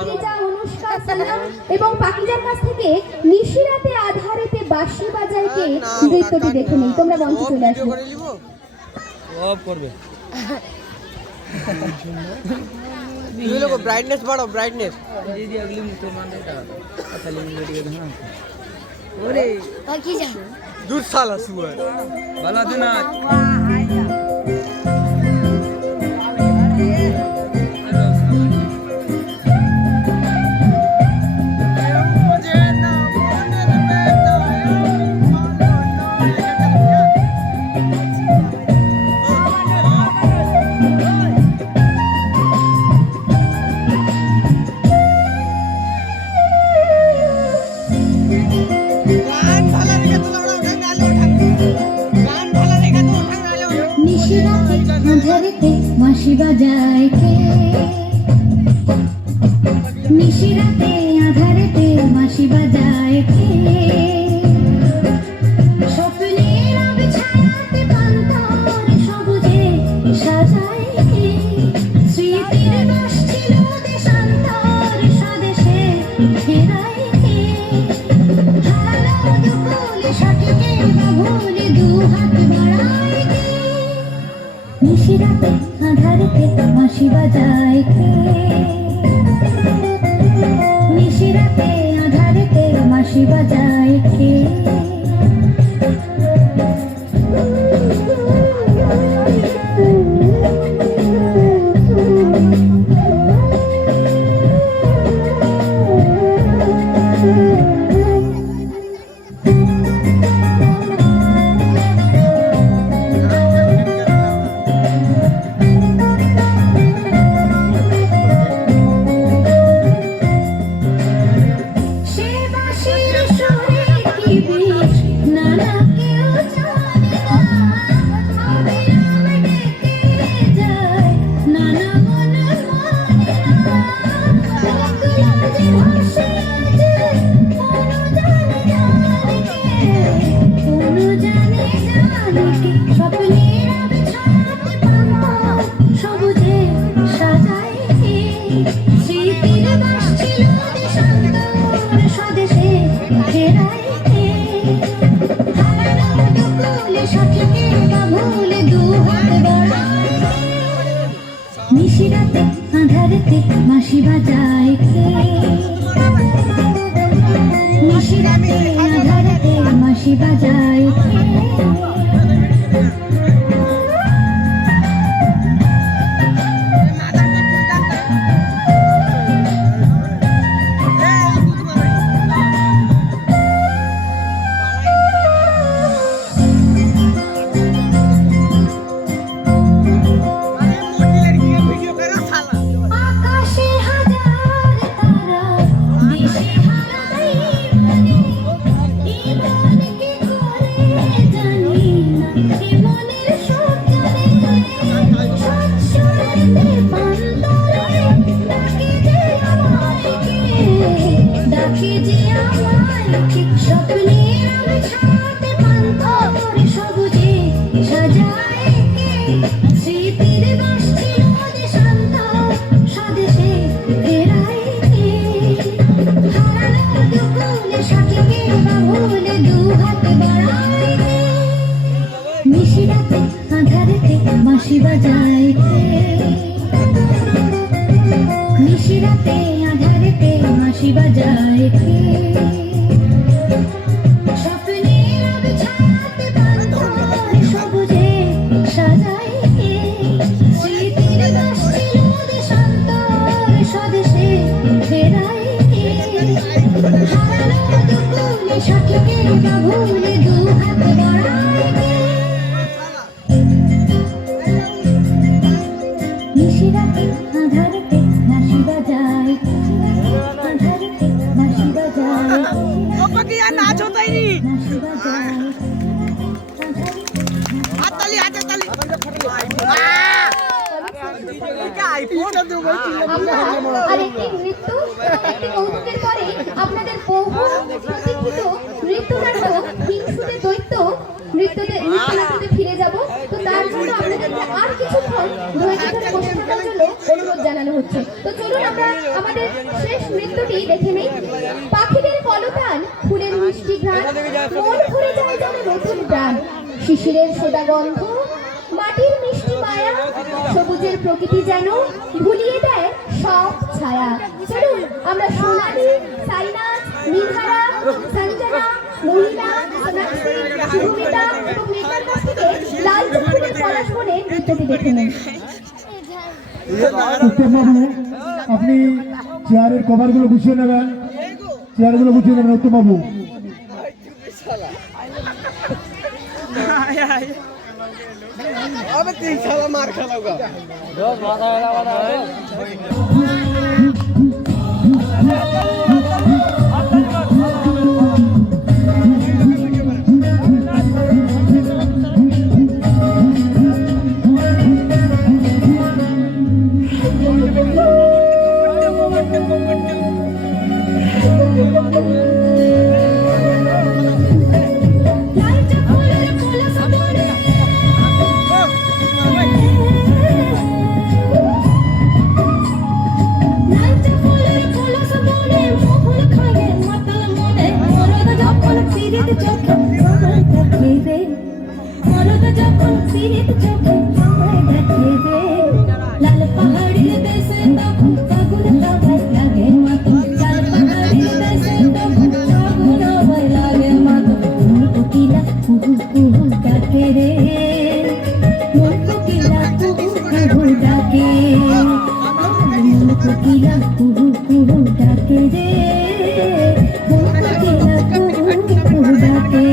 পাকিজা অনুষ্কা সালাম এবং পাকিজার কাছ থেকে নিশিরাতে আধারেতে বাঁশি বাজাইকে নৃত্যটি দেখে নেই। তোমরা মঞ্চে চলে আসো। অফ করবে। ये लोग ब्राइटनेस बढ़ाओ ब्राइटनेस दीदी अगली मुझे मान देता अच्छा लिंग वीडियो देखना ओरे पाकिजा दूर साला सुअर भला देना বাঁশি বাজায় কে নিশিরাতে আধারেতে বাঁশি বাজায় কে স্বপ্নের আবছায়াতে পান্তর সবুজে সাজায় কে স্মৃতির বাস ছিল দেশান্তর স্বদেশে ফেরায় কে হারালো দুকুলে সঠিকে বা ভুলে দু হাত বাড়ায় কে নিশিরাতে আধারেতে বাঁশি বাজায় কে নিশিরাতে আধারেতে বাঁশি বাজায় কে নিশিরাতে আধারেতে বাঁশি বাজায় কে নিশিরাতে আধারেতে বাঁশি বাজায় কে নিশিরাতে আধারেতে বাঁশি বাজায় কে নিশিরাতে আধারেতে বাঁশি বাজায় কে স্বপ্নের আবছায়াতে পান্তর সবুজে সাজায় কে স্মৃতির বাস ছিল দেশান্তর স্বদেশে ফেরায় কে হারালো দুকুলে সঠিকে বা ভুলে দু হাত বাড়ায় কে নিশিরাতে আধারেতে বাঁশি বাজায় আধারেতে বাঁশি বাজায় पापा की यार नाच होता ही नहीं বাঁশি বাজায় हाथ ताली क्या आईफोन আরেকটি নৃত্য একটি কৌতুকের পরে আপনাদের বহু প্রতীক্ষিত নৃত্যনাট্য হিংসুতে দৈত্য নৃত্যনাট্যতে ফিরে যাব। তো তার জন্য আপনাদেরকে আর কিছুক্ষণ ধৈর্য ধরে বসে থাকার জন্য অনুরোধ জানানো হচ্ছে। তো চলুন আমরা আমাদের বিশেষ নৃত্যটি দেখে নেই। পাখিদের কলতান, ফুলের মিষ্টি ঘ্রাণ, মন ভরে যায় যেন নতুন প্রাণ। শিশিরের সোদা গন্ধ, মাটির মিষ্টি মায়া, সবুজের প্রকৃতি যেন ভুলিয়ে দেয় সব ছায়া। চলুন আমরা সোনালি, সাইনাজ, নিহারা, সঞ্জনা, মহিলা, সোনাক্ষী, শুভমিতা এবং মেঘার কাছ থেকে লাল চুক্তির পলাশ বলে নৃত্যটি দেখে নেই। উত্তমবাবু, আপনি চেয়ারের কভারগুলো গুছিয়ে নেবেন, চেয়ারগুলো গুছিয়ে নেবেন উত্তমবাবু। अबे तीन साल मार खाओगा লাল পাহাড়ি দেশে তখন ফাগুন হাওয়ায় লাগে মাতো, লাল পাহাড়ি দেশে তখন ফাগুন হাওয়ায় লাগে মাতো। মন কোকিলা কুহু কুহু ডাকে রে, মন কোকিলা কুহু কুহু ডাকে, মন কোকিলা কুহু কুহু ডাকে রে, মন কোকিলা কুহু কুহু ডাকে।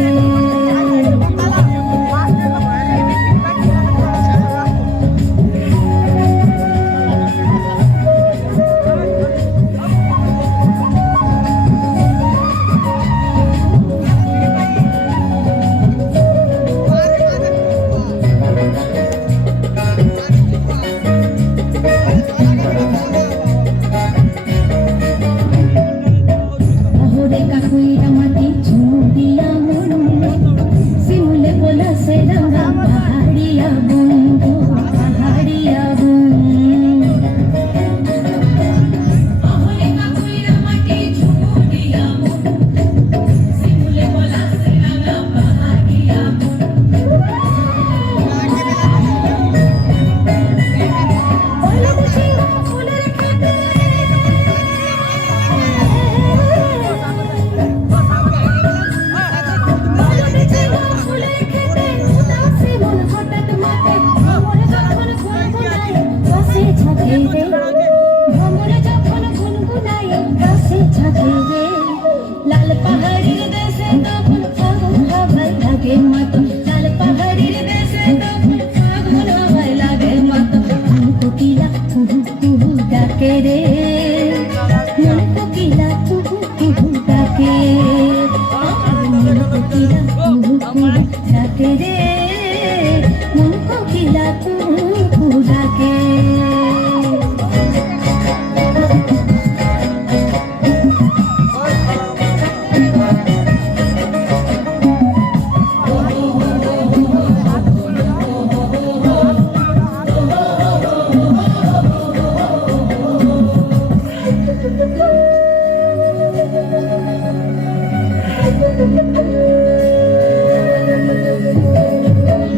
লাল পাহাড়ির দেশে তখন ফাগুন হাওয়ায় লাগে মাতো, লাল পাহাড়ির দেশে তখন ফাগুন হাওয়ায় লাগে মাতো। মন কোকিলা কুহু কুহু ডাকে রে, মন কোকিলা কুহু কুহু ডাকে, মন কোকিলা কুহু কুহু ডাকে রে, মন কোকিলা কুহু কুহু ডাকে।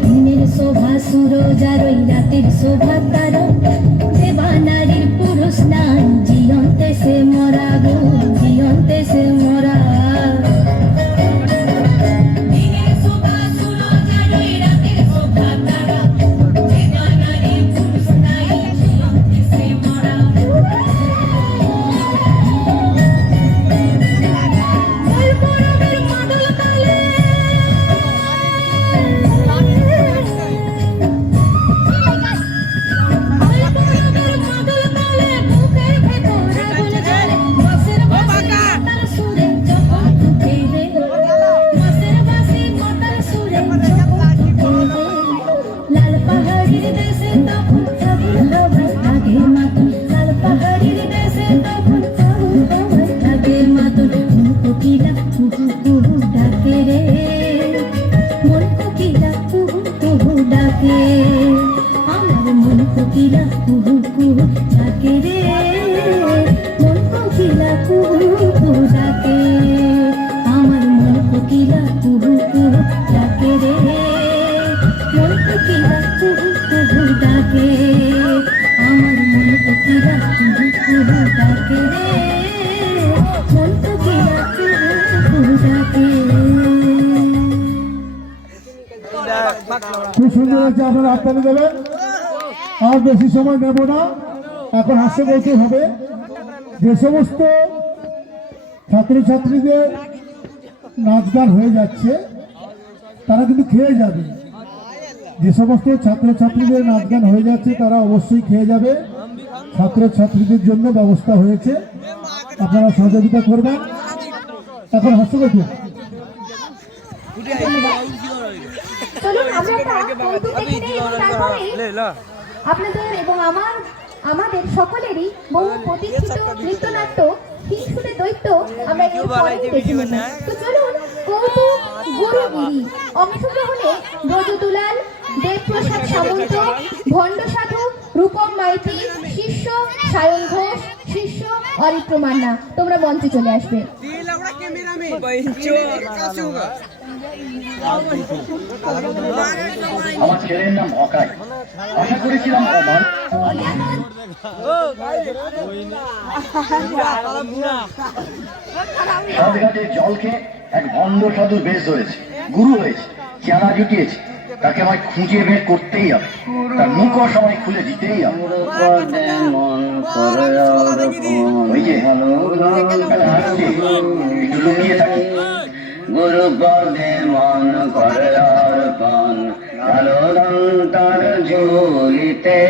দিনের শোভা সুরজার ওই রাতের শোভা তার, দেবা নারীর পুরুষ নাম, জিয়ন্তে সে মরা গো, জিয়ন্তে সে মরা। দিনের শোভা সুরজার ওই রাতের শোভা তার, দেবা নারীর পুরুষ নাম, জিয়ন্তে সে মরা। লাল পাহাড়ির দেশে তখন ফাগুন হাওয়ায় লাগে মাতো, লাল পাহাড়ির দেশে তখন ফাগুন হাওয়ায় লাগে মাতো। মন কোকিলা কুহু কুহু ডাকে রে, মন কোকিলা কুহু কুহু ডাকে, আমার মন কোকিলা কুহু কুহু ডাকে রে, মন কোকিলা কুহু কুহু ডাকে আমার মন কোকিলা কুহু কুহু ডাকে রে মন কোকিলা কুহু কুহু ডাকে আমার মন কোকিলা কুহু কুহু ডাকে রে মন কোকিলা কুহু কুহু ডাকে। খুব সুন্দর হচ্ছে, আপনারা হাততালি দেবেন। আর বেশি সময় নেব না, এখন হাসতে বলতে হবে। যে সমস্ত ছাত্রছাত্রীদের নাচ গান হয়ে যাচ্ছে তারা কিন্তু খেয়ে যাবে। যে সমস্ত ছাত্রছাত্রীদের নাচ গান হয়ে যাচ্ছে তারা অবশ্যই খেয়ে যাবে। ছাত্রছাত্রীদের জন্য ব্যবস্থা হয়েছে, আপনারা সহযোগিতা করবেন। এখন হাসতে বলতে চলুন আমরা একটা কৌতুক দেখে নিই এবং তারপরে আপনাদের এবং আমাদের সকলেরই বহু প্রতীক্ষিত নৃত্যনাট্য হিংসুটে দৈত্য আমরা এরপরে দেখে নেব। তো চলুন কৌতুক গুরুগিরি অংশগ্রহণে ব্রজদুলাল, দেবপ্রসাদ সামন্ত, ভণ্ড সাধু, রূপম মাইতি, শিষ্য সায়ন ঘোষ, শিষ্য অরিত্র মান্না, তোমরা মঞ্চে চলে আসবে। আমার ছেলের নাম অকাই। আশা করেছিলাম সাতঘাটের জলকে এক ভণ্ড সাধুর বেশ ধরেছে, গুরু হয়েছে, চেলা জুটিয়েছে। তাকে আমায় খুঁজে বের করতেই হবে, তার মুখ সবাই খুলে দিতেই হবে। ওই যে একটু লুকিয়ে থাকি। গুরু পদে মন করে অর্পণ, কালো তার ঝুলিতে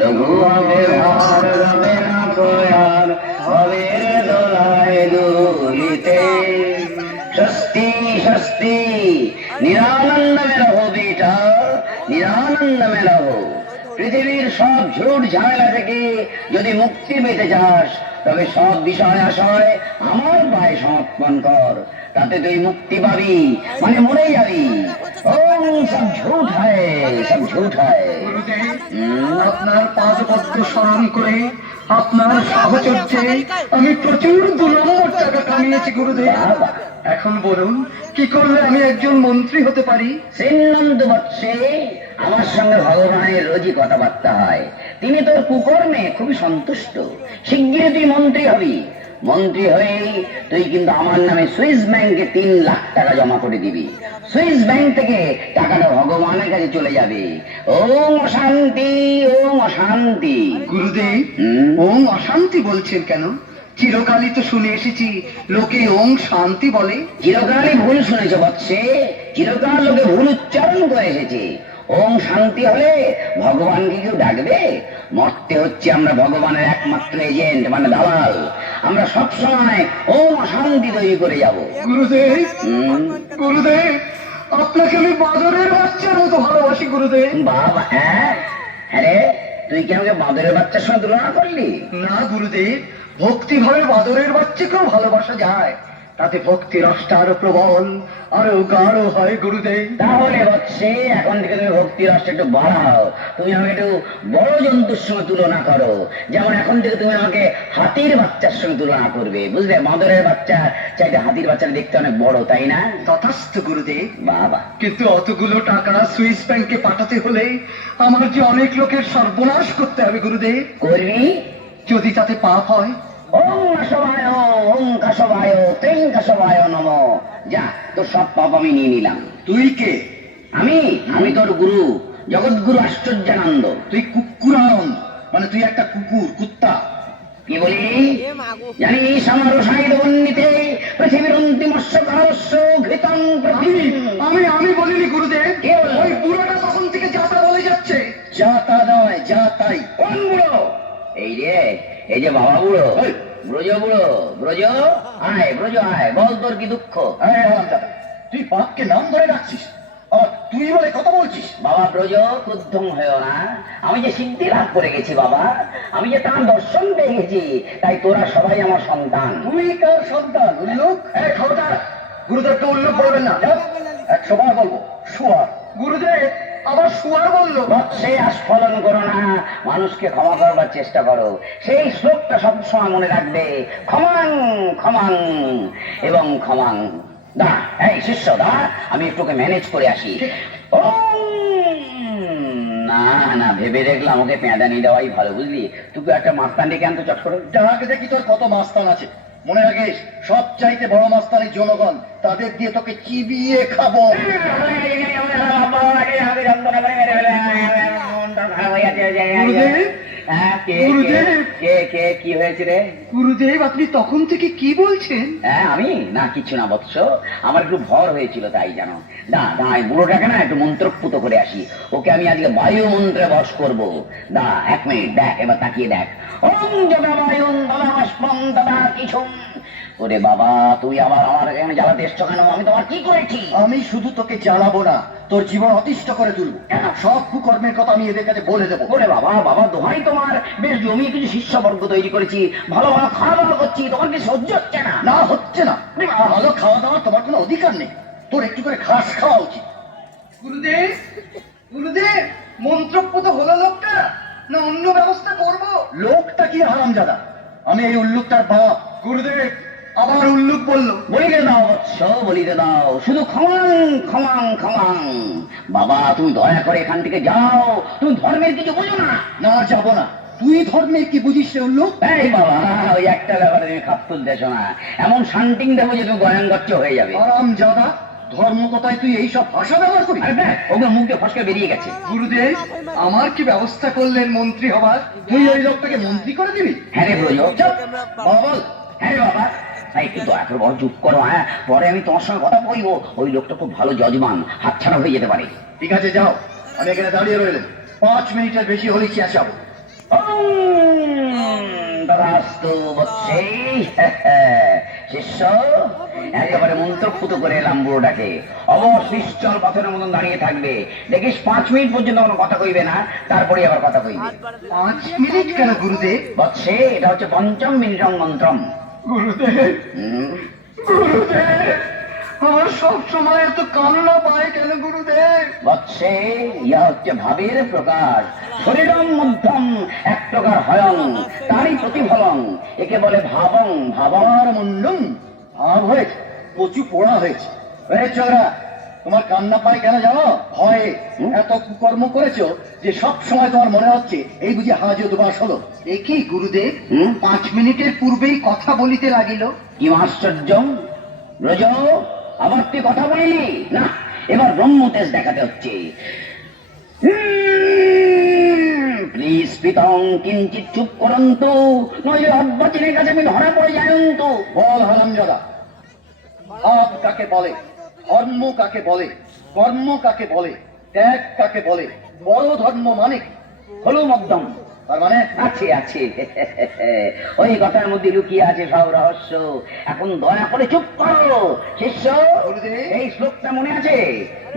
লঘু হবে ভার রবে না কোয়ার, হবে দোলায় দুলিতে। স্বস্তি স্বস্তি নিরানন্দ মে রহো বেটা, নিরানন্দ মে রহো। পৃথিবীর সব ঝুট ঝামেলা থেকে যদি মুক্তি পেতে চাস তবে সব বিষয় আশয় আমার পায়ে সমর্পণ কর, তাতে তুই মুক্তি পাবি, মানে মরে যাবি। ও সব ঝুট হয়, সব ঝুট হয়। আপনার পাদপদ্ম স্মরণ করে আপনার সাহচর্যে আমি প্রচুর 2 নম্বর টাকা কামিয়েছি গুরুদেব। এখন বলুন কি করলে আমি একজন মন্ত্রী হতে পারি? শ্রীনন্দ বৎসে, আমার সঙ্গে ভগবানের রোজই কথাবার্তা হয়, তিনি তোর কুকর্মে খুবই সন্তুষ্ট। শিগগিরই তুই মন্ত্রী হবি। মন্ত্রী হয়ে তুই কিন্তু আমার নামে সুইস ব্যাংকে 3 লাখ টাকা জমা করে দিবি। সুইস ব্যাংক থেকে টাকাটা ভগবানের কাছে চলে যাবে। ওম অশান্তি, ওম অশান্তি। গুরুদেব, ওম অশান্তি বলছেন কেন? চিরকালই তো শুনে এসেছি লোকে ওম শান্তি বলে। চিরকালই ভুল শুনেছ বৎসে, চিরকাল লোকে ভুল উচ্চারণ করে এসেছে। ওম শান্তি হলে ভগবানকে কেউ ডাকবে? মরতে হচ্ছে আমরা ভগবানের একমাত্র এজেন্ট, মানে দালাল। আমরা সবসময় ওম অশান্তি তৈরি করে যাব। গুরুদেব, গুরুদেব, আপনাকে আমি বাদরের বাচ্চার মতো ভালোবাসি গুরুদেব। বাবা, হ্যাঁ রে, তুই কি আমাকে বাদরের বাচ্চার সঙ্গে তুলনা করলি? না গুরুদেব, ভক্তিভাবে বাদরের বাচ্চাকেও ভালোবাসা যায়, তাতে ভক্তি রসটা আরো প্রবল, আরো গাঢ় হয় গুরুদেব। তাহলে বৎসে এখন থেকে তুমি ভক্তি রসটা একটু বাড়াও। তুমি আমাকে একটু বড় জন্তুর সঙ্গে তুলনা করো, যেমন এখন থেকে তুমি আমাকে হাতির বাচ্চার সঙ্গে তুলনা করবে, বুঝলে? বাঁদরের বাচ্চা চাইতে হাতির বাচ্চাটা দেখতে অনেক বড়, তাই না? তথাস্তু গুরুদেব। বাবা, কিন্তু অতগুলো টাকা সুইস ব্যাংকে পাঠাতে হলে আমার যে অনেক লোকের সর্বনাশ করতে হবে গুরুদেব। করবি? যদি তাতে পাপ হয়। ওম কাশবায়, ওম কাশবায়, তেং কাশবায় নমঃ। যা, তোর সব পাপ আমি নিয়ে নিলাম। তুই কে? আমি তোর গুরু, জগৎগুরু আশ্চর্যানন্দ। তুই কুকুরানন্দ, মানে তুই একটা কুকুর, কুত্তা। কি বলি জানিস? আমার রসায়ন বন্দিতে পৃথিবীর অন্তিমস্য কালস্য ঘৃতং পৃথিবী। আমি বলিনি গুরুদেব, ওই বুড়োটা তখন থেকে যাতা বলে যাচ্ছে। যাতা নয়, যাতাই। কোন বুড়ো? এই যে বাবা বুড়ো, ব্রজ বুড়ো। ব্রজ আয়, ব্রজ আয়, বল তোর কি দুঃখ? তুই বাপকে নাম ধরে ডাকছিস, তুই বলে কথা বলছিস? বাবা ব্রজ, ক্রুদ্ধ হয়েও না। আমি যে সিদ্ধি লাভ করে গেছি বাবা, আমি যে তার দর্শন পেয়ে গেছি, তাই তোরা সবাই আমার সন্তান। তুমি কার সন্তান? উল্লুক। খবরদার, গুরুদেবকে উল্লুক বলবেন না। 100 বার বলবো শুয়ার। গুরুদেব আবার শুয়ার বললো। সে আস্ফলন করো না, মানুষকে ক্ষমা করবার চেষ্টা করো। সেই শ্লোকটা সবসময় মনে রাখবে, ক্ষমা খমাং এবং খমাং। দা এই শিষ্য দা, আমি একটু ম্যানেজ করে আসি। না না, ভেবে দেখলাম ওকে পেঁদানি দেওয়াই ভালো, বুঝলি? তুই একটা মাস্তান ডেকে আনতো চট করে। আগে দেখি তোর কত মাস্তান আছে। মনে রাখিস, সব চাইতে বড় মাস্তানি জনগণ, তাদের দিয়ে তোকে চিবিয়ে খাবো। কি হয়েছে রে গুরুদেব, আপনি তখন থেকে কি বলছেন? হ্যাঁ, আমি না কিছু না বৎস, আমার একটু ভর হয়েছিল তাই জানো। না না, এই বুড়োটাকে না একটু মন্ত্রপুত করে আসি। ওকে আমি আজকে বায়ু মন্ত্রে বশ করবো। দা 1 মিনিট দেখ, এবার তাকিয়ে দেখ। ওম যদা বায়ুন তদা বাষ্পম তদা কিছুম। ওরে বাবা, তুই আবার আমার এখানে জ্বালাতে এসছো কেন? আমি তোমার কি করেছি? আমি শুধু তোকে জ্বালাবো না, তোর জীবন অতিষ্ঠ করে তুলবো। সব কুকর্মের কথা আমি এদের কাছে বলে দেবো। ওরে বাবা, বাবা দোহাই তোমার, বেশ জমিয়ে কিছু শিষ্যবর্গ তৈরি করেছি, ভালো ভালো খাওয়া দাওয়া করছি, তোমার কি সহ্য হচ্ছে না? না, হচ্ছে না। ভালো খাওয়া দাওয়া তোমার কোনো অধিকার নেই, তোর একটু করে ঘাস খাওয়া উচিত। গুরুদেব, গুরুদেব, মন্ত্রপুত হলো লোকটা, না অন্য ব্যবস্থা করবো? লোকটা কি হারামজাদা? আমি এই উল্লুকটার বাপ। গুরুদেব আবার উল্লুক বললো। বলিতে দাও বৎস, বলিতে দাও, শুধু খমাং খমাং খমাং। বাবা তুমি দয়া করে এখান থেকে যাও, তুমি ধর্মের কিছু বোঝো না। না, যাবো না। তুই ধর্মের কি বুঝিস রে উল্লুক? এই বাবা, ওই একটা ব্যাপারে তুমি খাপ তুলতেছ না, এমন শান্তিং দেবো যে তুমি গয়ঙ্গচ্ছ হয়ে যাবে। হারামজাদা, ধর্ম কথায় তুই এইসব ভাষা ব্যবহার করিস? আরে দেখ, ওকে মুখে ফসকে বেরিয়ে গেছে। গুরুদেব আমার কি ব্যবস্থা করলেন মন্ত্রী হবার? তুই ওই লোকটাকে মন্ত্রী করে দিবি? হ্যাঁ রে ব্রজ, বাবা বল। হ্যাঁ রে বাবা, একটু দয়া করে বড় চুপ করো। হ্যাঁ, পরে আমি তোমার সঙ্গে কথা বলবো। ওই লোকটা খুব ভালো যজমান, হাতছাড়া হয়ে যেতে পারে। ঠিক আছে, যাও, আমি এখানে দাঁড়িয়ে রইলেন। 5 মিনিটের বেশি হলে চেঁচাবো। তথাস্তু বৎসে। শিষ্য, একেবারে মন্ত্রপুত করে এলাম বুড়োটাকে। অবশিষ্টল পাথরের মতন দাঁড়িয়ে থাকবে, দেখিস 5 মিনিট পর্যন্ত কোনো কথা কইবে না, তারপরে আবার কথা কইবে। 5 মিনিট কেন গুরুদেব? বৎসে, এটা হচ্ছে 5ম মিনিটং মন্ত্রম। গুরুদেব, গুরুদেব, আমার সব সময় এত কান্না পায় কেন গুরুদেব? বৎসে, ইহা হচ্ছে ভাবের প্রকাশ। শরীরম মধ্যম এক প্রকার হয়ং, তারই প্রতিফলন। একে বলে ভাবং। ভাবার মুন্ডম, ভাব হয়েছে, কচু পোড়া হয়েছে। চোরা, তোমার কান্না পায় কেন জানো? ভয়ে। এত কুকর্ম করেছো যে সব সময় তোমার মনে হচ্ছে এই বুঝি হাজত বাস হলো। একই গুরুদেব, 5 মিনিটের পূর্বেই কথা বলিতে লাগিল। কি আশ্চর্য! ব্রজ, আবার তুই কথা বলিলি না, এবার ব্রহ্মতেজ দেখাতে হচ্ছে। প্লিজ পিতং কিঞ্চিত চুপ করন্তু, নইলে অব্বাচিনের কাছে আমি ধরা পড়ে যায়ন্তু। বল হারামজাদা, ভাব কাকে বলে, ধর্ম কাকে বলে, কর্ম কাকে বলে, ত্যাগ কাকে বলে, বড় ধর্ম মানে কি? হলো মধ্যম, তার মানে আছে আছে ওই কথার মধ্যে লুকিয়ে আছে সব রহস্য। এখন দয়া করে চুপ করো। শিষ্য, এই শ্লোকটা মনে আছে?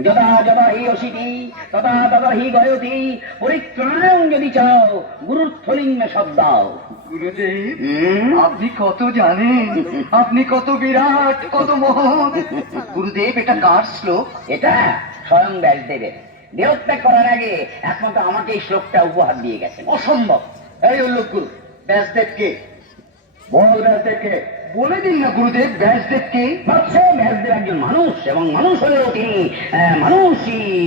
যদা যদা হি অসিতি তদা তদা হি গয়তি, পরিত্রাণ যদি চাও গুরুত্থলিঙ্গে শব্দাও। গুরুদেব, আপনি কত জানেন, আপনি কত বিরাট, কত মহৎ। গুরুদেব, এটা কার শ্লোক? এটা স্বয়ং ব্যাসদেবের। দেহত্যাগ করার আগে একমাত্র আমাকে এই শ্লোকটা উপহার দিয়ে গেছেন। অসম্ভব। এই উল্লুক গুরু, ব্যাসদেব কে? বল ব্যাসদেব কে? বলে দিন না গুরুদেব, ব্যাসদেব কে? ভাবছে ব্যাসদেব একজন মানুষ, এবং মানুষ হলেও তিনি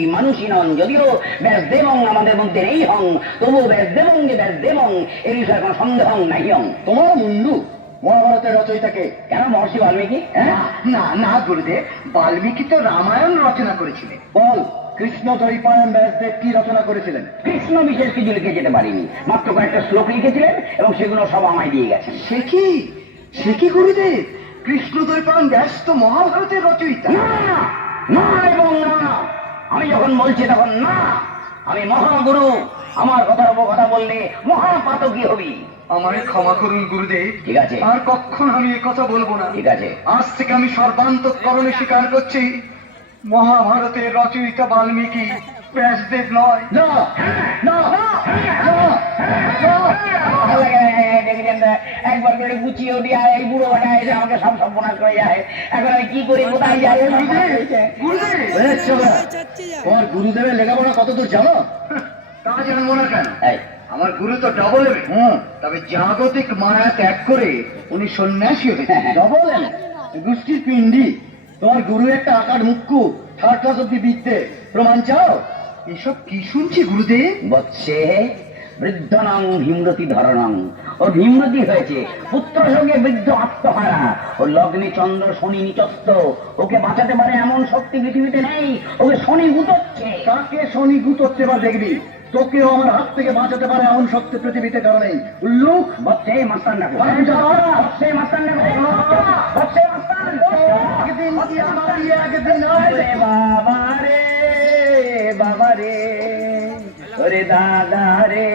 মানুষই নন। যদিও ব্যাসদেবং আমাদের মধ্যে নেই হং, তবুও ব্যাসদেবং যে ব্যাসদেবং এর বিষয়ে কোনো সন্দেহ নাই হং। তোমার মুন্ডু মহাভারতের রচয়িতাকে? কেন মহর্ষি বাল্মীকি? না না গুরুদেব, বাল্মীকি তো রামায়ণ রচনা করেছিলেন। বল, কৃষ্ণ দ্বৈপায়ন ব্যাসদেব কি রচনা করেছিলেন? কৃষ্ণ বিশেষ কিছু লিখে যেতে পারিনি, মাত্র কয়েকটা শ্লোক লিখেছিলেন এবং সেগুলো সব আমায় দিয়ে গেছেন। সে কি গুরুদেব, কৃষ্ণ দ্বৈপায়ন ব্যাস তো মহাভারতের রচয়িতা। না এবং না, আমি যখন বলছি তখন না। আমি মহাগুরু, আমার কথার উপর কথা বললে মহাপাতকী হবি। আমায় ক্ষমা করুন গুরুদেব। ঠিক আছে, আর কখনো আমি এই কথা বলবো না। ঠিক আছে, আজ থেকে আমি সর্বান্তঃকরণে স্বীকার করছি, মহাভারতের রচয়িতা বাল্মীকি, ব্যাসদেব নয়। না না একবার করে গুছিয়ে উঠি, আর এই বুড়ো বাটা এসে আমাকে সব সর্বনাশ করে যায়। এখন আমি কি করি, কোথায় যাই? তোমার গুরুদেবের লেখাপড়া কত দূর জানো? তা জানবো না কেন? আমার গুরু তো ডবল এম, তবে জাগতিক মায়া ত্যাগ করে উনি সন্ন্যাসী হয়েছে। ডবল এম গোষ্ঠীর পিণ্ডি, তোমার গুরু একটা আকার মুখ্য, থার্ড ক্লাস অব্দি বিদ্যে, প্রমাণ চাও? এসব কি শুনছি গুরুদেব? বৎসে বৃদ্ধ নাম ভীমরতি ধরণং, ও ভীমরতি হয়েছে, পুত্র সঙ্গে বৃদ্ধ আত্মহারা, ও লগ্নে চন্দ্র শনি নিচস্ত, ওকে বাঁচাতে পারে এমন শক্তি পৃথিবীতে নেই, ওকে শনি গুতচ্ছে। কাকে শনি গুতোচ্ছে বা দেখবি, তোকেও আমার হাত থেকে বাঁচাতে পারে এমন শক্তি পৃথিবীতে কারো নেই। উল্লুক বৎসে মাস্তান ডাকো, বৎসে মাস্তান ডাকো, বৎসে মাস্তান। একদিন কি আমারই একদিন আসবে। বাবা রে, বাবা রে, ওরে দাদা রে,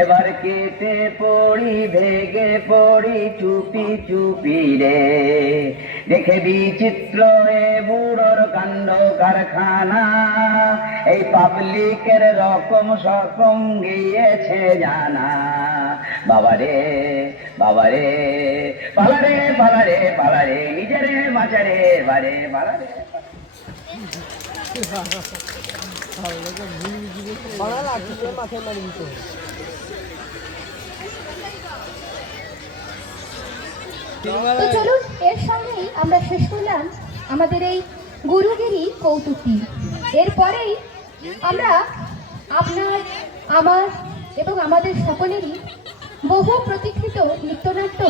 এবার কেটে পড়ি, ভেগে পড়ি চুপি চুপি রে, দেখে বিচিত্র এ বুড়োর কাণ্ড কারখানা, এই পাবলিকের রকম সকম গিয়েছে জানা। বাবা রে, বাবা রে, পালারে পালারে পালারে, নিজেরে বাঁচারে বারে পালারে। তো চলুন এর সঙ্গেই আমরা শেষ করলাম আমাদের এই গুরুগিরি কৌতুকটি। এরপরেই আমরা আপনার, আমার এবং আমাদের সকলেরই বহু প্রতীক্ষিত নৃত্যনাট্য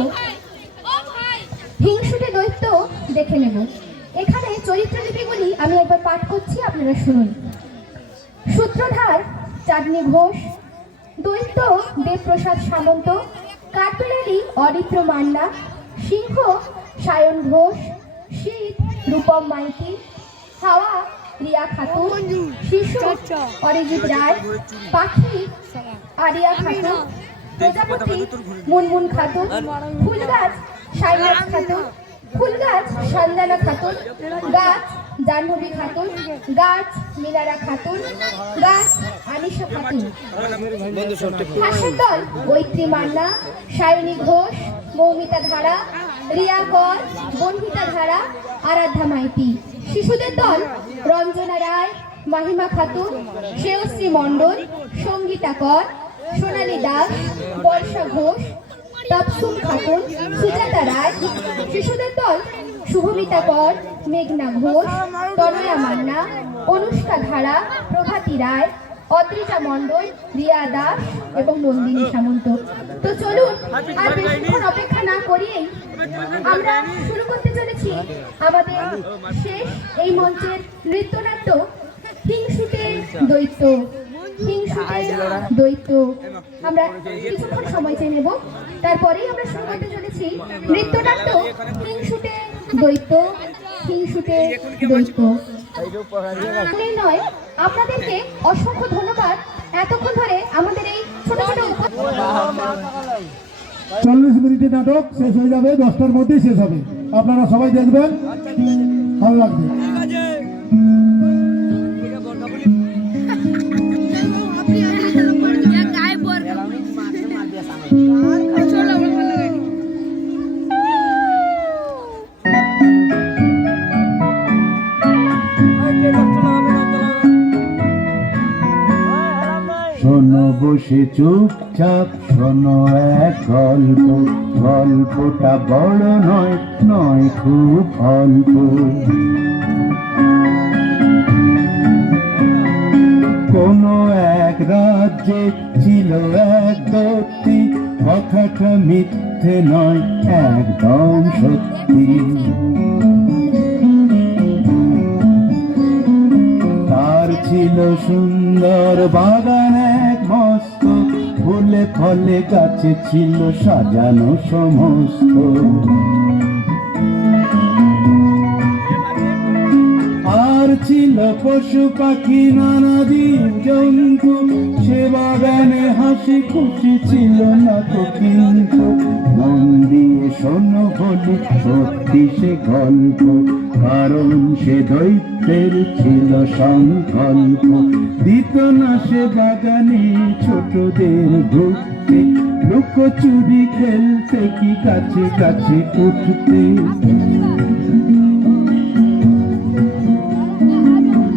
হিংসুটে দৈত্য দেখে নেব। এখানে চরিত্রলিপিগুলি আমি একবার পাঠ করছি, আপনারা শুনুন। সূত্রধার চাঁদনী ঘোষ, দৈত্য দেবপ্রসাদ সামন্ত, কাঠবিলালি অরিত্র মান্ডা, সিংহ সায়ন ঘোষ, শীত রূপম মাইতি, হাওয়া রিয়া খাতুন, শিশু অরিজিৎ রায়, পাখি আরিয়া খাতুন, প্রজাপতি মুনমুন খাতুন, ফুলগাছ সাইনাজ খাতুন, ফুলগাছ সন্দানা খাতুন, গাছ জাহ্নবী খাতুন, গাছ মিনারা খাতুন, গাছ আনিশা খাতুন। হাসের দল ঐত্রী মান্না, সায়নী ঘোষ, মৌমিতা ধারা, রিয়া কর, বন্ধিতা ধারা, আরাধ্যা মাইতি। শিশুদের দল রঞ্জনা রায়, মাহিমা খাতুন, শ্রেয়শ্রী মণ্ডল, সঙ্গীতা কর, সোনালী দাস, বর্ষা ঘোষ, তপসুম খাতুন, সুজাতা রায়। শিশুদের দল শুভমিতা কর, মেঘনা ঘোষ, তনয়া মান্না, অনুষ্কা ধারা, প্রভাতী রায়, অদ্রিজা মণ্ডল, রিয়া দাস এবং নন্দিনী সামন্ত। তো চলুন আর বেশিক্ষণ অপেক্ষা না করিয়েই আমরা শুরু করতে চলেছি আমাদের শেষ এই মঞ্চের নৃত্যনাট্য হিংসুটে দৈত্য। হিংসুটে দৈত্য আমরা কিছুক্ষণ সময় চেয়ে নেব, তারপরেই আমরা শুরু করতে চলেছি নৃত্যনাট্য হিংসুটে দৈত্য। হিংসুটে দৈত্য নয়, আপনাদেরকে অসংখ্য ধন্যবাদ এতক্ষণ ধরে আমাদের এই ছোট ছোট 40 মিনিটের নাটক শেষ হয়ে যাবে, 10টার মধ্যেই শেষ হবে। আপনারা সবাই দেখবেন, ভালো লাগবে। শোনো বসে চুপচাপ, শোনো এক গল্প, গল্পটা বড় নয়, নয় খুব অল্প। কোন এক রাজ্যে ছিল এক দৈত্যী, কথাটা মিথ্যে নয়, একদম সত্যি। তার ছিল সুন্দর বাগান এক মস্ত, ফুলে ফলে গাছে ছিল সাজানো সমস্ত। আর ছিল পশু পাখি নানা জীব জন্তু, সে বাগানে হাসি খুশি ছিল না তো কিন্তু। মন দিয়ে শোনো বলি সত্যি সে গল্প, কারণ সে দৈত্যের ছিল সংকল্প। দিত না সে বাগানে ছোটদের ঢুকতে, লুকোচুরি খেলতে কি কাছে কাছে উঠতে।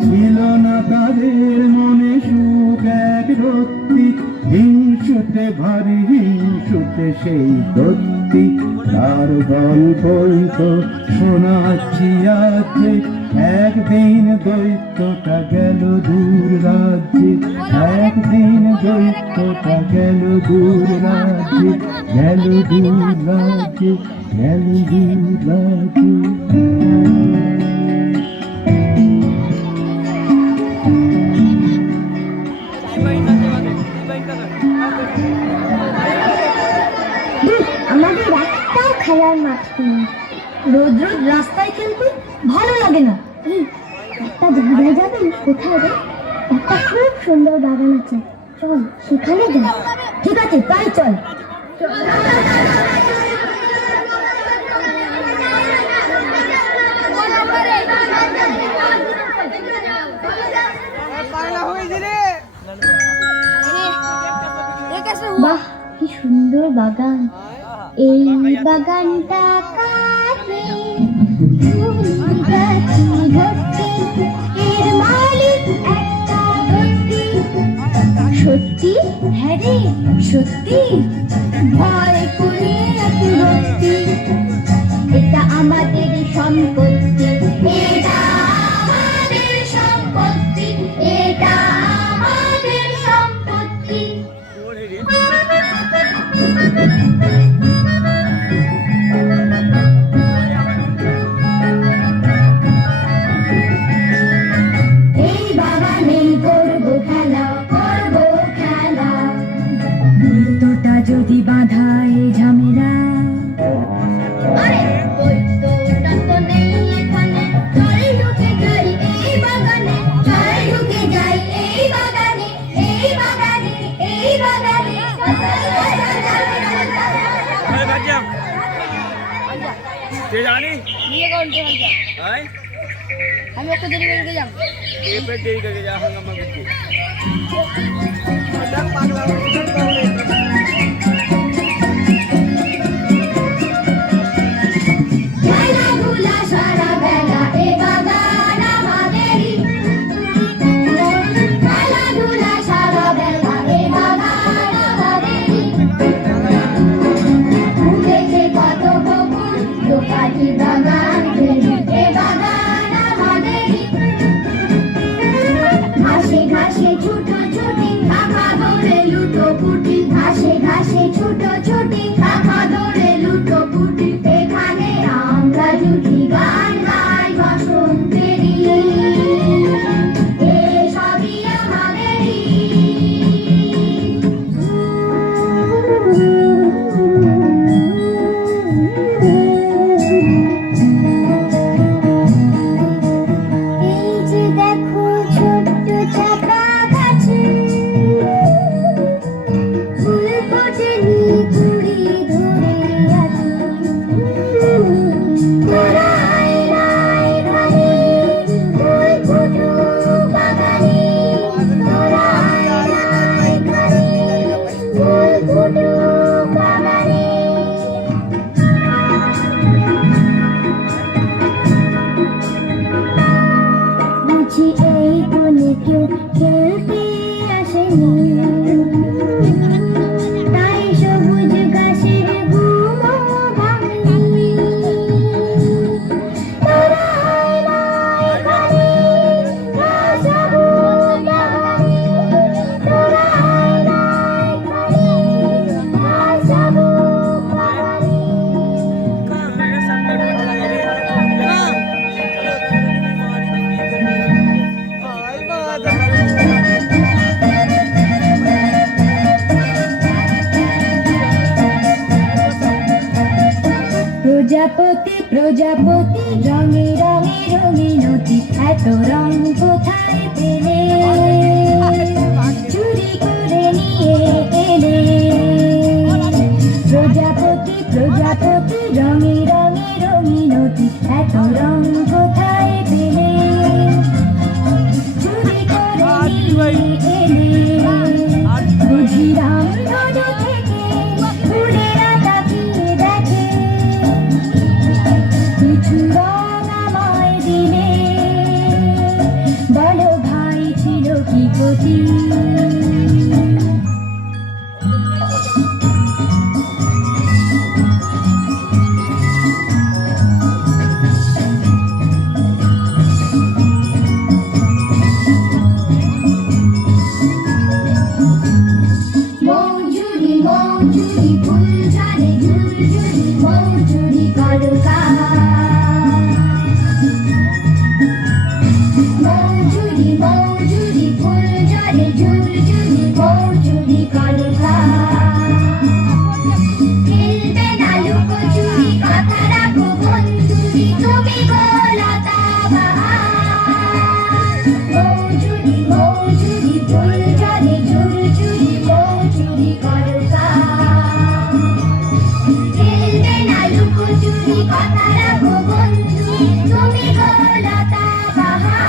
ছিল না তাদের মনে সুখ এক রত্তি, হিংসুতে ভারী হিংসুতে সেই দত্তি, তার গল্পই তো শোনাচ্ছি আজকে। একদিন দৈত্যটা গেল দূর রাজ্যে, একদিন দৈত্যটা গেল দূর রাজ্যে, গেল দূর রাজ্যে, গেল দূর রাজ্যে। আমাদের একটাও খেলার মাঠ নেই, রোজ রোজ রাস্তায় খেলতে ভালো লাগে না। একটা জায়গায় যাবেন? কোথায় রে? একটা খুব সুন্দর বাগান আছে, চল সেখানে যাই। ঠিক আছে, তাই চল। বাহ, কি সুন্দর বাগান! এই বাগানটা কাটে ফুল গাছে ভর্তি, এর মালিক একটা দস্যি। সত্যি? হ্যাঁ রে, সত্যি। ভয় করে এত ভক্তি, এটা আমাদের সম্পত্তি, এটা আমাদের সম্পত্তি, এটা আমাদের সম্পত্তি। এই বাগানে করবো খেলা, করবো খেলা। তোটা যদি বাঁধা এই ঝামেলা, আরে দৈত্যটা তো নেই এখানে, চল ঢুকে যাই এই বাগানে, চল ঢুকে যাই এই বাগানে, এই বাগানে, এই বাগানে। আমি ওকে দেরি করে যাবো। খেলাধুলা সারা বেলা এ বাগান আমাদেরই, খেলাধুলা সারা বেলা এ বাগান আমাদেরই। উঠেছে কত বকুল, দোকানি বাগান ঘেরি, এ বাগান আমাদেরই। ঘাসে ঘাসে ছুটোছুটি, খাখা ধরে লুটোপুটি, ঘাসে ঘাসে ছুটোছুটি, খাখা ধরে লুটোপুটি। এখানে আমরা জুটি গান গাই বসন্তেরই, এসবই আমাদেরই। এই যে দেখো ছোট্ট চাপা গাছে, ফুল ফোটেনি কুড়ি ধরে আছে। তোরা আয় না এখানে, ফুল ফুটুক বাগানে। তোরা আয় না এখানে, ফুল ফুটুক বাগানে। বুঝি এই বনে কেউ খেলতে আসেনি, তাই সবুজ ঘাসের গুমো ভাঙনি। তোরা আয় না এখানে, ঘাস সবুজ বাগানে। তোরা আয় না এখানে, ঘাস সবুজ বাগানে। প্রজাপতি প্রজাপতি, রঙে রঙে রঙিনতি, এত রং কোথায় পেলে? চুরি করে নিয়ে এলে। প্রজাপতি প্রজাপতি, রঙে রঙে রঙিনতি, এত রং কোথায় পেলে? চুরি করে নিয়ে এলে। বুঝি রামধনু থেকে ফুলেরা তাকিয়ে দেখে, কিছু রং আমায় দিলে। বলো ভাই ছিল কি ক্ষতি? মৌজুরি করো মৌজুরি মৌজুরি ফুল জলে ঝুরঝুরি মৌজুরি করো খেলবে না লুকোচুরি কথা রাখো বন্ধুরি তুমি গোলতা বাহার মৌজুরি মৌজুরি ফুল জলে ঝুরঝুরি মৌজুরি করো খেলবে না লুকোচুরি কথা রাখো বন্ধুরি তুমি গোলতা বাহার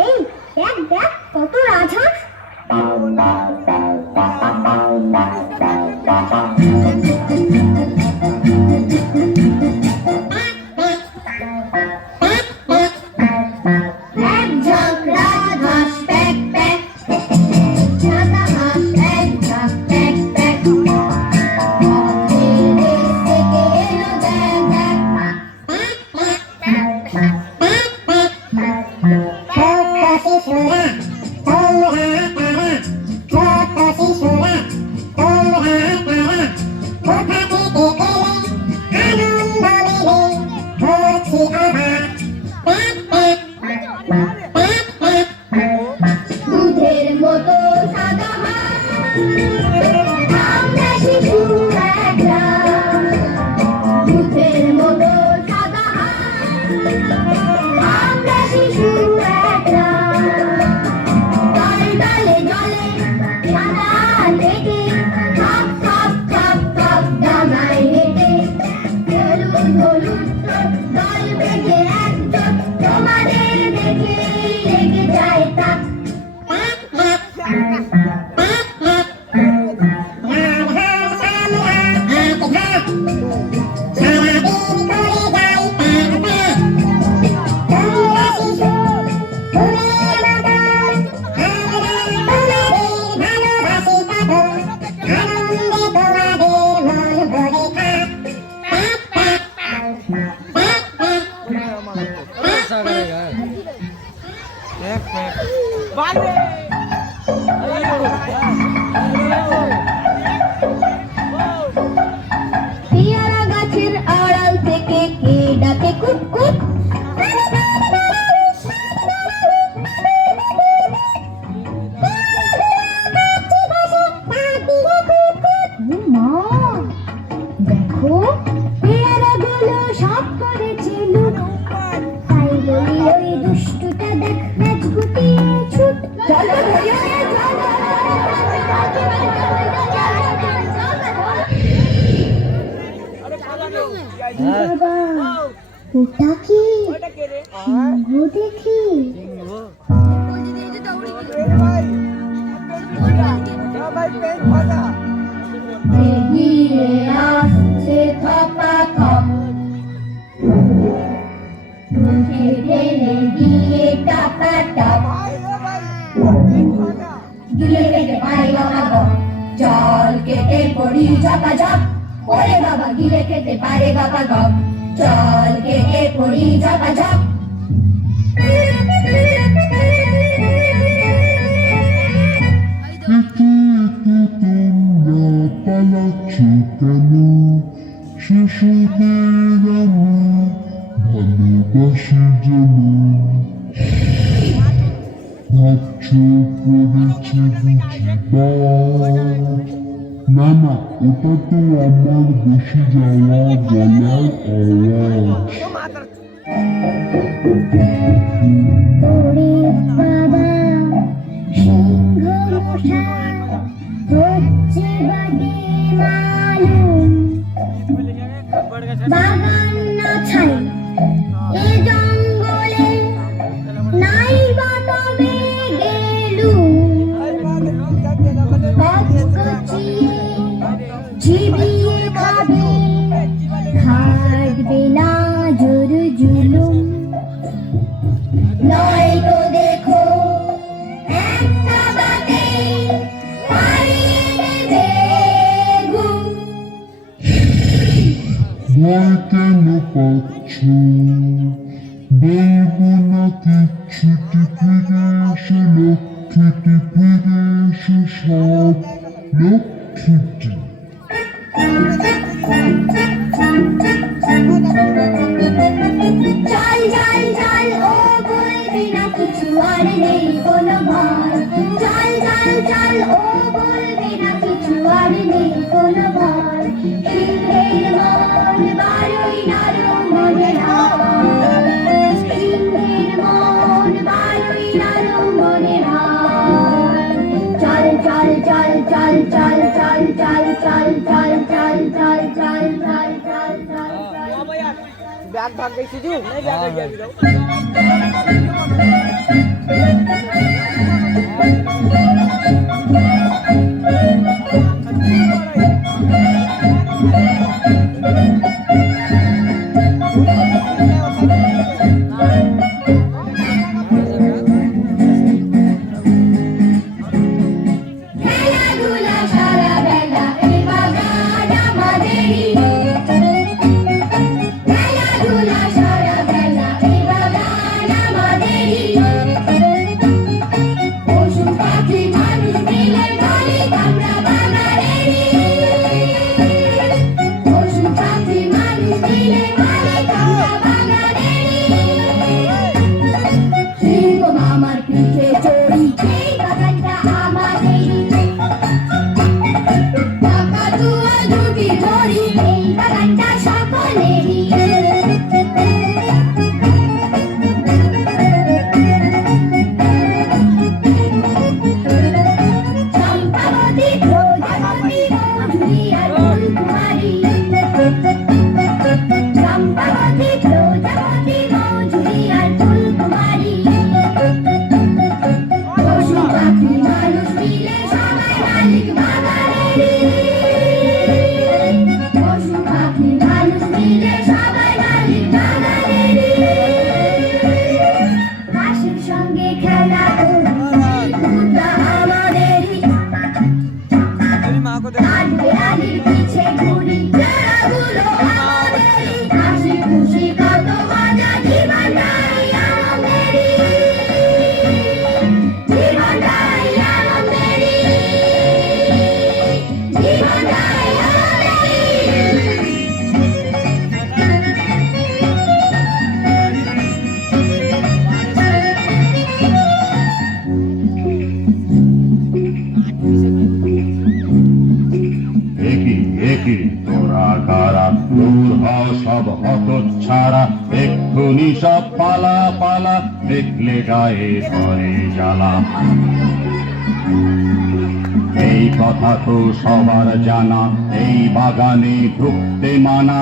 এই দেখ দেখ কত রাজহাঁস এক ঝাঁক রাজহাঁস প্যাক প্যাক সাদা হাঁস এক ঝাঁক প্যাক প্যাক দেশ থেকে এলো দেখ দেখ দুধের মতো সাদা হাঁস আমরা শিশু একটা দুধের মতো সাদা হাঁস আমরা শিশু একটা ডালে জলে সাদা লেগে খপ খপ খপ খপ ডাঙায় হেঁটে হলুদ হলুদ দল বেঁধে একজন তোমাদের দেখে লেগে যায় তাক পেয়ারা গাছের আড়াল থেকে কে ডাকে কুক কুক দেখো পেয়ারাগুলো সব করেছে লুট তাই বলি ওই দুষ্টুটা দেখ নাচ গুটিয়ে ছুট চলো ধরিয়ে বাবা ওটা কি সিংহ দেখি এগিয়ে আসছে থপা থপ মুখে টেনে দিয়ে টাপা টপ গিলে কেটে পাই বাবা গপ জল কেটে পড়ি ঝপা ঝপ ওরে বাবা গিলে খেতে পারে বাবা গপ জল কেটে পড়ি ঝপা ঝপ পালাচ্ছি কেন শিশুদের আমি ভালোবাসি যেন ভাবছ করেছি বুঝি না না ওটা তো আমার বসে যাওয়া গলার আওয়াজ ওরে বাবা সিংহ মশাই হচ্ছে বাগে মালুম বাগান না ছাই এ জঙ্গলে নাই বা তবে গেলুম কচকচিয়ে চিবিয়ে খাবে খাটবে না জোর জুলুম নয় তো দেখো একটা বাতে হারিয়ে নেবে ঘুম ভয় কেন পাচ্ছ বলবো না কিচ্ছু টিকে ফিরে এসো সব লক্ষ্মীটি। চল চল চল ও বলবি না কিছু আর নেই কোনো ভয় চল চল চল ও বলবি না কিছু আর নেই কোনো ভয় সিংহের মন বারোই নরম মনে হয় সিংহের মন বারোই নরম মনে হয় চল চল চল চল চল চল চল চল চল চল চল চল চল চল চল ব্যাগ ভাগ গেছি জু नहीं ব্যাগ গিয়ে যাও খেলাধুলা সারা বেলা এই বাগান আমাদেরই খেলাধুলা সারা বেলা এই বাগান আমাদেরই পশু পাখি মানুষ মিলে মালিক আমরা বাগানেরই পশু পাখি মানুষ মিলে মালিক আমরা বাগানেরই সিংহ মামার পিঠে চড়ি এই বাগানটা আমাদেরই কাকাতুয়া দুটি ধরি এই বাগানটা সকলেরই চম্পাবতী প্রজাপতি মধুরি আর ফুলকুমারী চম্পাবতী প্রজাপতি মধুরি আর ফুলকুমারী পশু পাখি মানুষ মিলে সবাই মালিক বাগানেরই পশু পাখি মানুষ মিলে সবাই মালিক বাগানেরই হাসির সঙ্গে খেলা কুকুরটা আমাদেরই আর বিড়ালির পিছে ঘুরি খেলাগুলো আমাদেরই হাসি খুশি কত মজা জীবনটাই আমাদেরই জীবনটাই আমাদেরই জীবনটাই আমাদেরই একই একই তোরা কারা দূর হও সব হতচ্ছাড়া এক্ষুনি সব পালা পালা দেখলে গায়ে ধরে জ্বালা এই কথা তো সবার জানা এই বাগানে ঢুকতে মানা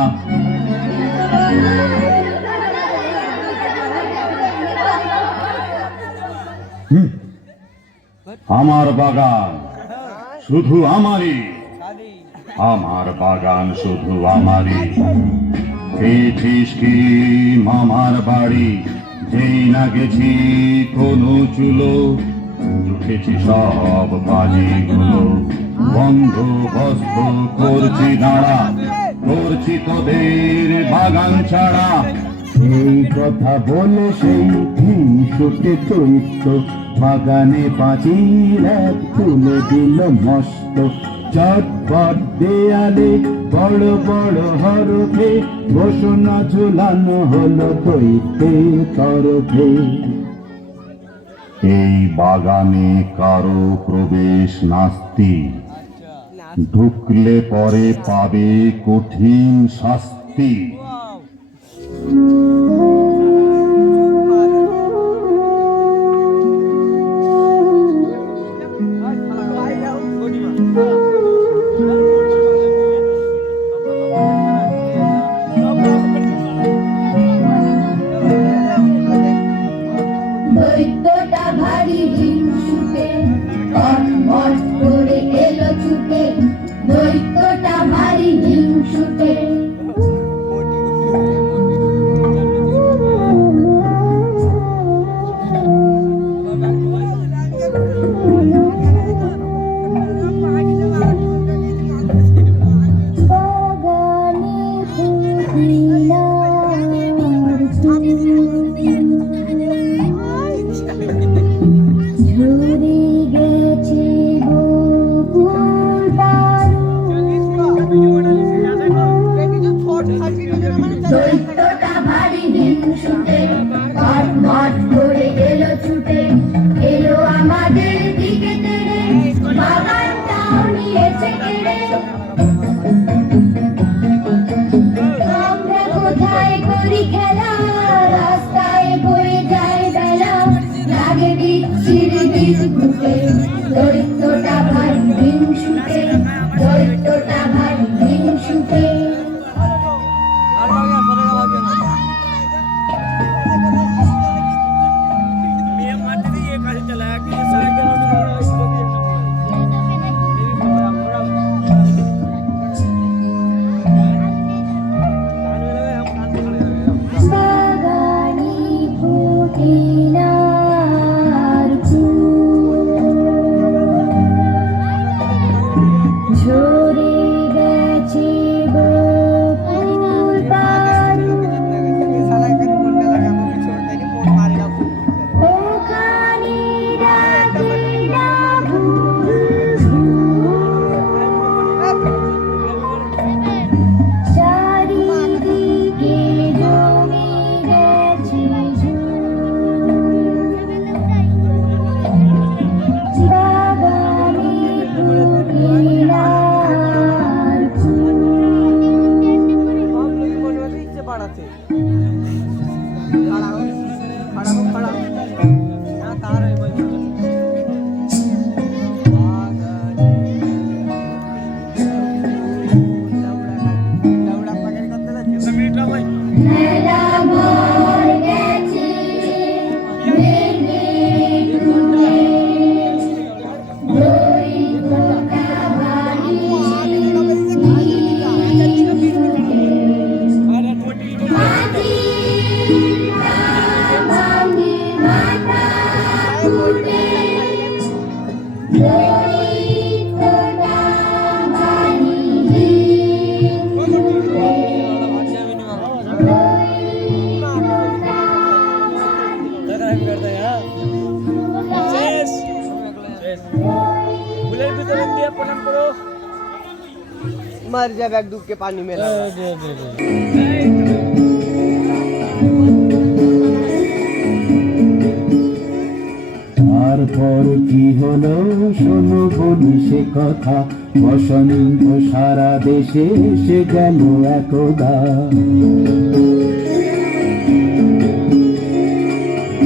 আমার বাগান শুধু আমারই আমার বাগান শুধু আমারই পেয়েছিস কি মামার বাড়ি যেই না গেছি কোনো চুলো উঠেছি সব বাজিগুলো বন্দোবস্ত করছি দাঁড়া করছি তোদের বাগান ছাড়া এই কথা বলে সেই হিংসুটে চৈত্য বাগানে পাঁচিল এক তুলে দিল মস্ত চটপট দেয়ালে বড় বড় হরফে ঘোষণা ঝুলানো হলো দৈত্যের তরফে এই বাগানে কারো প্রবেশ নাস্তি ঢুকলে পরে পাবে কঠিন শাস্তি দৈত্যটা ভারী হিংসুটে কটমট করে এলো ছুটে দৈত্যটা ভারী হিংসুটে বিস্কুটে দৈত্যটা ভারী হিংসুটে দৈত্যটা ভারী হিংসুটে বাগানে ফুটিনার ফুল ঝরে গেছে বকুল পারু ওখানে রাতে না ভুল চারিদিকে জমে গেছে বাগানে ফুটিনার ফুল ইচ্ছে বাড়াতে মেলা ঘর গেছে ভেঙে টুটে দৈত্যটা ভারী মাঝি মাথা ফুটে দৈত্যটা ভারী ফুলের ভিতরে দিয়ে প্রণাম করো। मर जाए एक डूब के पानी में लगा। তারপর কি হলো শোনো বলি সে কথা, বসন্ত সারা দেশে এসে গেল একদা।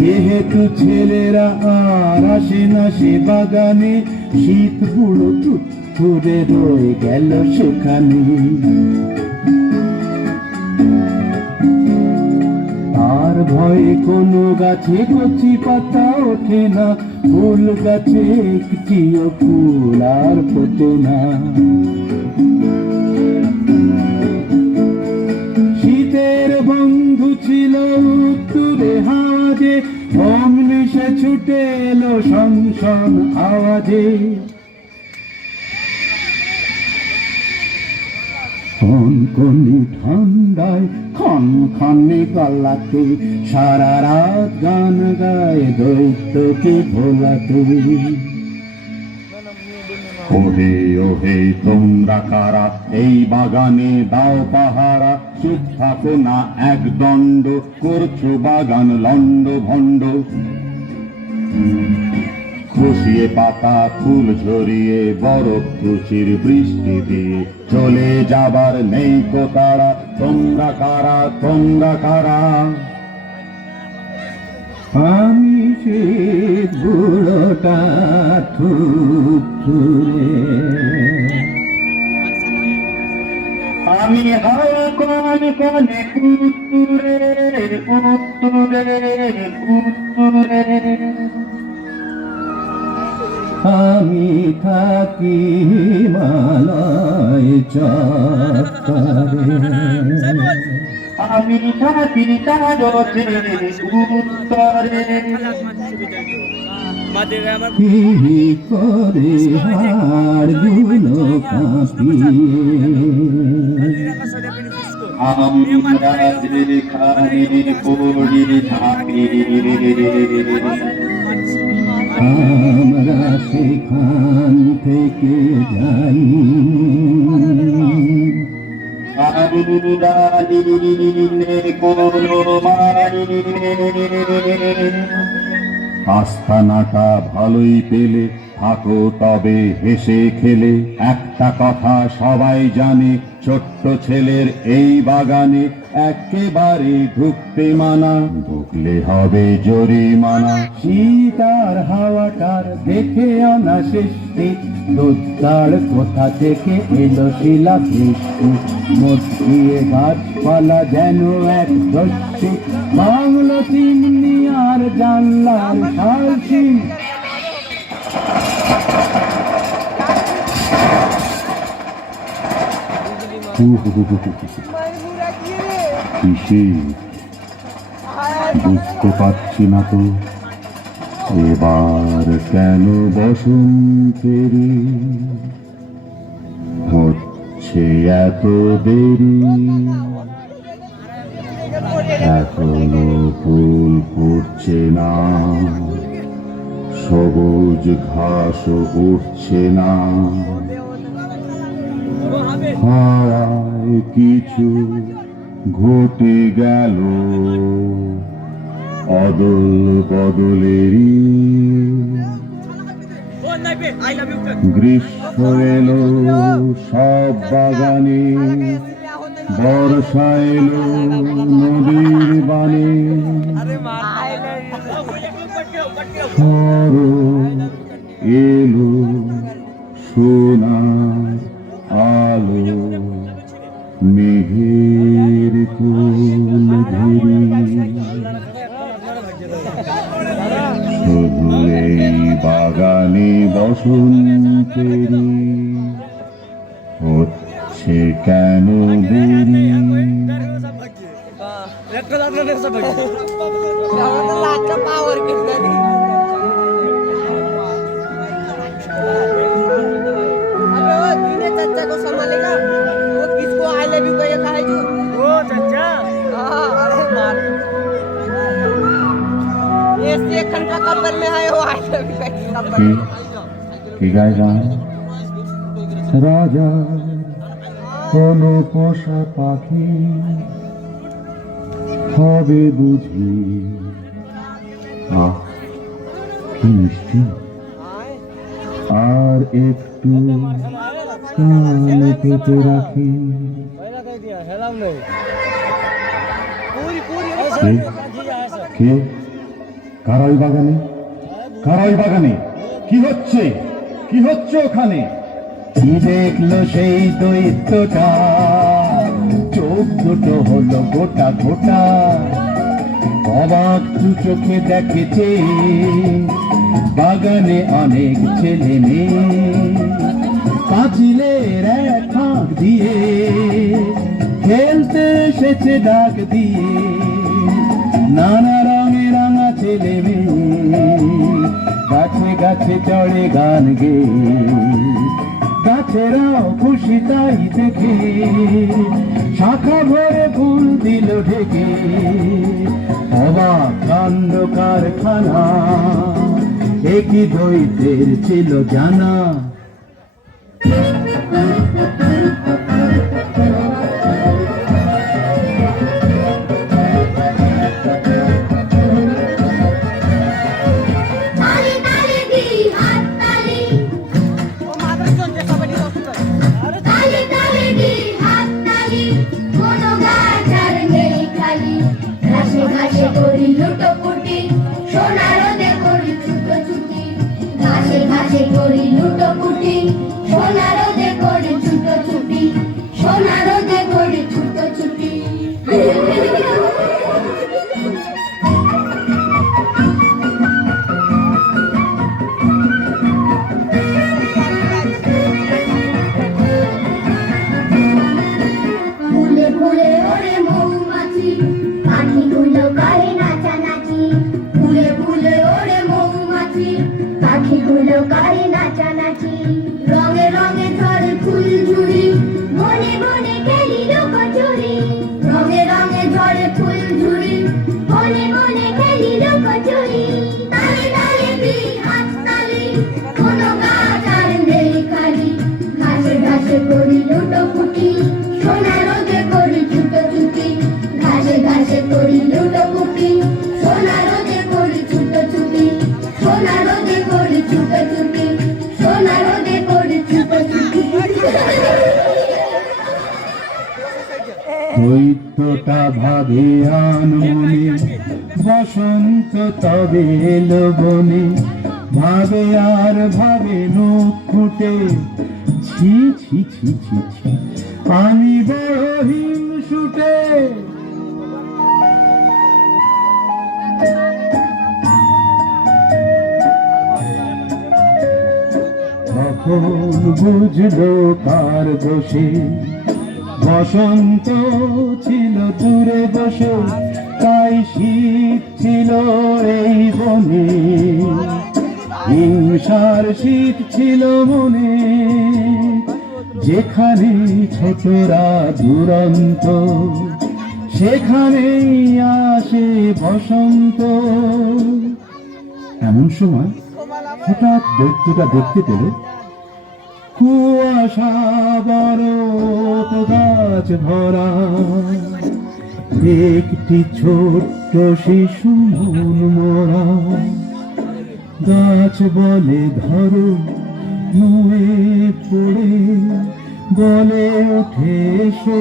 যেহেতু ছেলেরা আর আসে না সে বাগানে, শীত বুড়ো তুত্তুরে রয়ে গেল সেখানে। তার ভয়ে কোনো গাছে কচি পাতা ওঠে না, ফুল গাছে একটিও ফুল আর ফোটে না। শীতের বন্ধু ছিল উত্তুরে হাওয়াজে, অমনি সে ছুটে এলো শনশন আওয়াজে। কনকনে ঠান্ডায় খনখনে গলাতে, সারা রাত গান গায় দৈত্যকে ভোলাতে। ওহে ওহে তোমরা কারা এই বাগানে দাও পাহারা, চুপ থাকো না এক দণ্ড, করছো বাগান লন্ড ভণ্ড। খুশিয়ে পাতা ফুল ঝরিয়ে বরফ খুশির বৃষ্টি দিয়ে, চলে যাবার নেই তো তারা। তোমরা কারা তোমরা কারা? আমি সে বুড়োটা থুরে, আমি হাওয়া কন কনে উত্তরে উত্তরে উত্তরে। আমি থাকি হিমালয় চত্বরে। আমি থাকি কারতে উত্তরে। কি করে হাড়গুলো কাঁপিয়ে, আমরা যেখানে পড়ি থাকি, আমরা সেখান থেকে যাই। আমরা লীনে কোনো মাইনে। আস্তানাটা ভালোই পেলে, থাকো তবে হেসে খেলে, একটা কথা সবাই জানে, ছোট্ট ছেলের এই বাগানে একেবারে ঢুকতে মানা, ঢুকলে হবে জরিমানা। শীত আর হাওয়াটার দেখে অনা সৃষ্টি, দুধদাড় কোথা থেকে এলো শিলা বৃষ্টি, মটকিয়ে গাছপালা যেন এক দস্যি, বাংলো চিমনি আর জানলার সালসি। বুঝতে পারছি না তো এবার কেন বসন্তেরই হচ্ছে এত দেরি, এখনো ফুল ফুটছে না, সবুজ ঘাস উঠছে না, হাওয়ায় কিছু ঘটে গেল অদল বদলেরই, গ্রীষ্ম এলো সব বাগানে, বর্ষা এলো নদীর বানে, শরৎ এলো সোনার আলো, মেঘের কোল ধরি, শুধু এই বাগানে বসন্তেরই হচ্ছে কেন দেরি। पावर कितना चाचा को संभालेगा, वो किसको आई लव यू कहेगा है जो वो चाचा। हाँ अरे मार ये सेकंड का कपल में है वो आई लव यू कहेगा। কি গায় গান? রাজা কোন পোষা পাখি হবে বুঝি, আহ কি মিষ্টি, আর একটু কানে পেতে রাখি। কে কারা ওই বাগানে, কারা ওই বাগানে, কি হচ্ছে, কি হচ্ছে ওখানে? কি দেখলো সেই দৈত্যটা, চোখ দুটো হলো গোটা গোটা, অবাক দু চোখে দেখেছে বাগানে অনেক ছেলে মেয়ে, পাঁচিলের এক ফাঁক দিয়ে খেলতে এসেছে ডাক দিয়ে, নানা রঙে রাঙা ছেলে মেয়ে গাছে গাছে চড়ে গান গে, গাছেরাও খুশি তাই দেখে, শাখা ভরে ফুল দিল ঢেকে, অবাক কাণ্ড কারখানা, একই দৈত্যের ছিল জানা। পাখিগুলো করে নাচানাচি, রঙে রঙে ঝরে ফুল ঝুড়ি, বনে বনে খেলি লুকোচুরি, রঙে রঙে ঝরে ফুল ঝুড়ি, বনে বনে খেলি লুকোচুরি, তালে তালে দিই হাত তালি, কোনো গাছ আর নেই খালি, ঘাসে ঘাসে করি লুটোপুটি, সোনা রোদে করি ছুটোছুটি, ঘাসে ঘাসে করি লুটোপুটি, সোনা রোদে করি ছুটোছুটি, সোনা রোদে করি ছুটোছুটি। কতটা ভাবে আনমনে, বসন্ত তবে এলো বনে, ভাবে আর ভাবে নখ ফুটে, ছি ছি ছি ছি ছি, আমি বড় হিংসুটে। তখন বুঝলো কার দোষে, বসন্ত ছিল দূরে বসে, তাই শীত ছিল এই বনে, হিংসার শীত ছিল মনে, যেখানে ছোটরা দুরন্ত সেখানেই আসে বসন্ত। এমন সময় হঠাৎ দৈত্যটা দেখতে পেল কুয়াশা বরফ গাছ ভরা, একটি ছোট্ট শিশু মন মরা। গাছ বলে ধরো, নুয়ে পড়ে বলে ওঠে এসো,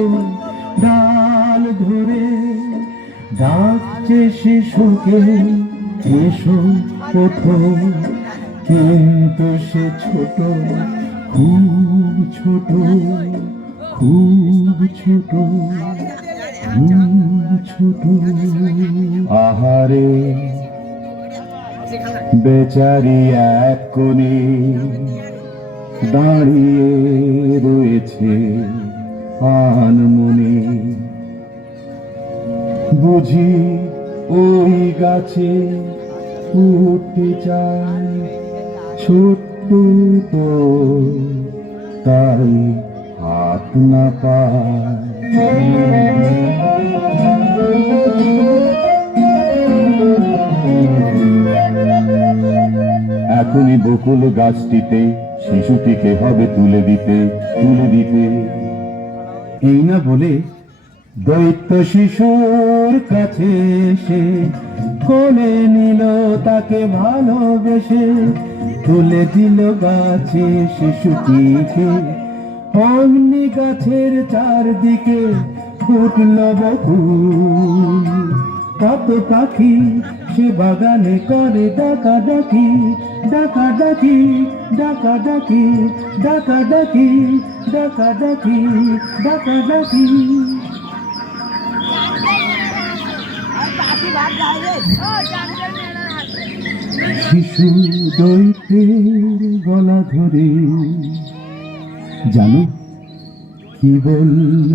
ডাল ধরে ডাকছে শিশুকে এসো ওঠো, কিন্তু সে ছোট, খুব ছোট, খুব ছোট, খুব ছোট। আহারে বেচারি এক কোণে দাঁড়িয়ে রয়েছে আনমনে, বুঝি ওই গাছে উঠতে চায়, ছোট্ট তো তাই হাত না পায়। এখনই বকুল গাছটিতে শিশুটিকে হবে তুলে দিতে, তুলে দিতে। এই না বলে দৈত্য শিশুর কাছে এসে কোলে নিল তাকে ভালোবেসে, তুলে দিল গাছে শিশুটিকে। অগ্নি গাছের চারদিকে ফুটল বকুল, কত পাখি সে বাগানে করে ডাকাডাকি, ডাকাডাকি, ডাকাডাকি, ডাকাডাকি, ডাকাডাকি, ডাকাডাকি। শিশু দৈত্যের গলা ধরে জানো কি বলল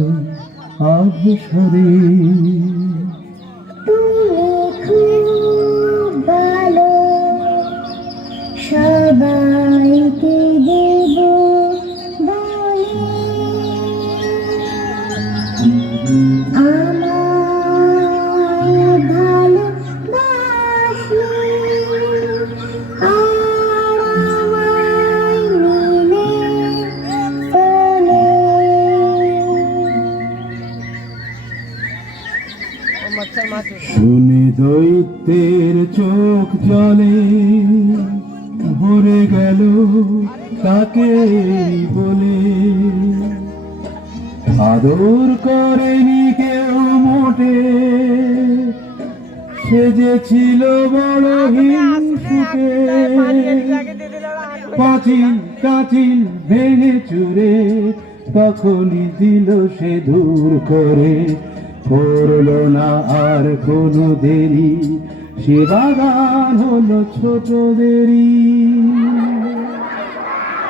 অবসরে, সবাইকে দেব বলে, আমায় ভালোবাসলে আর আমায় নিলে চলে। শুনে দৈত্যের চোখ জলে ভরে গেল তাকে বলে, আদর করেনি কেউ মোটে, সে যে ছিল বড় হিংসুটে। পাঁচিল কাচিল ভেঙে চুরে তখনই দিল সে দূর করে, করলো না আর কোনো দেরি, সে বাগান হলো ছোটদেরই।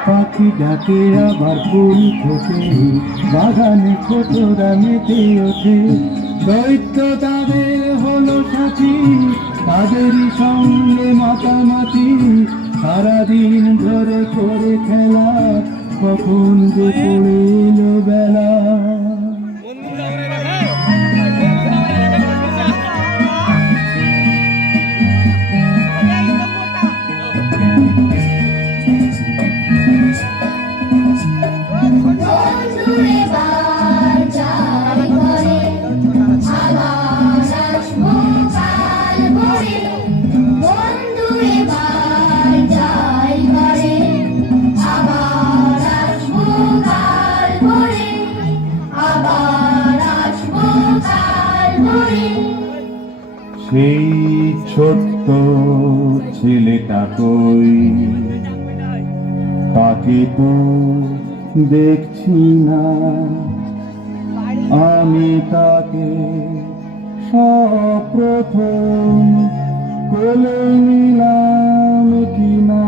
পাখি ডাকে আবার ফুল ফোটে, বাগানে ছোটরা মেতে ওঠে, দৈত্য তাদের হলো সাথী, তাদেরই সঙ্গে মাতামাতি, সারাদিন ধরে করে খেলা, কখন যে পড়ে এলো বেলা। আবার আসবো কাল সেই ছোট্ট ছেলেটা কই, তাকে তো দেখছি না, আমি তাকে সপ্রথম কোলে নিলাম কিনা।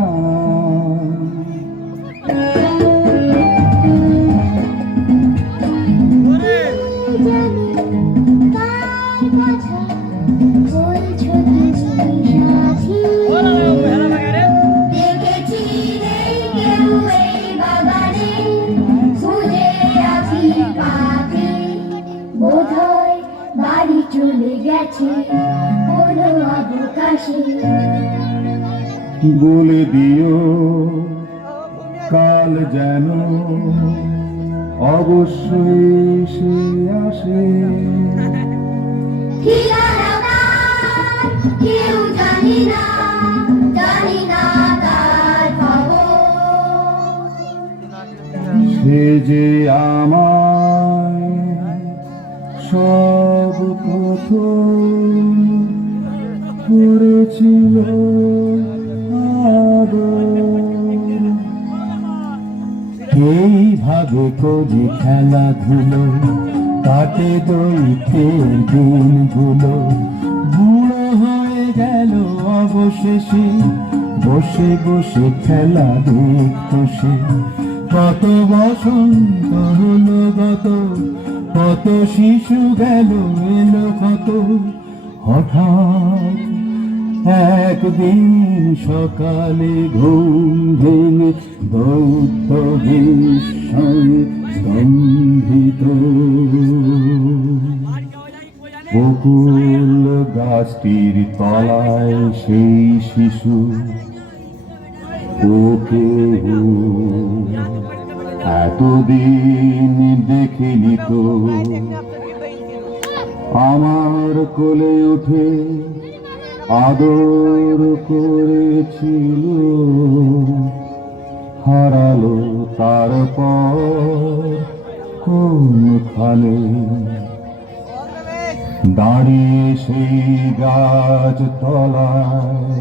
চলে গেছে কোনো অবকাশে। বলে দিও কাল যেন অবশ্যই সে আসে। ঠিকানা তার কেউ জানি না, জানি না তার খবর। সে যে আমায় সব প্রথম করেছিল আদর। এইভাবে করি খেলাধুলো, কাটে দৈত্যের দিনগুলো। বুড়ো হয়ে গেল অবশেষে, বসে বসে খেলা দেখতো সে। কত বসন্ত হলো গত, কত শিশু গেল এলো কত। হঠাৎ একদিন সকালে ঘুম ভেঙে দৈত্য বিস্ময়ে স্তম্ভিত। বকুল গাছটির তলায় সেই শিশু, ওকে এতদিন দেখিনি তো। আমার কোলে উঠে আদর করেছিল, হারালো তারপর কোনখানে। দাঁড়িয়ে সেই গাছ তলায়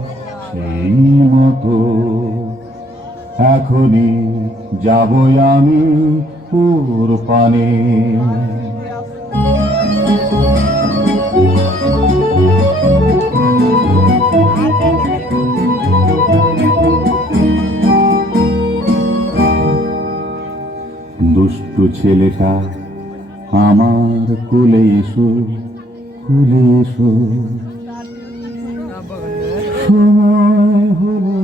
সেই মতো এখনই যাবই আমি ওর পানে। দুষ্টু ছেলেটা আমার কোলে এসো, কোলে এসো। সময় হলো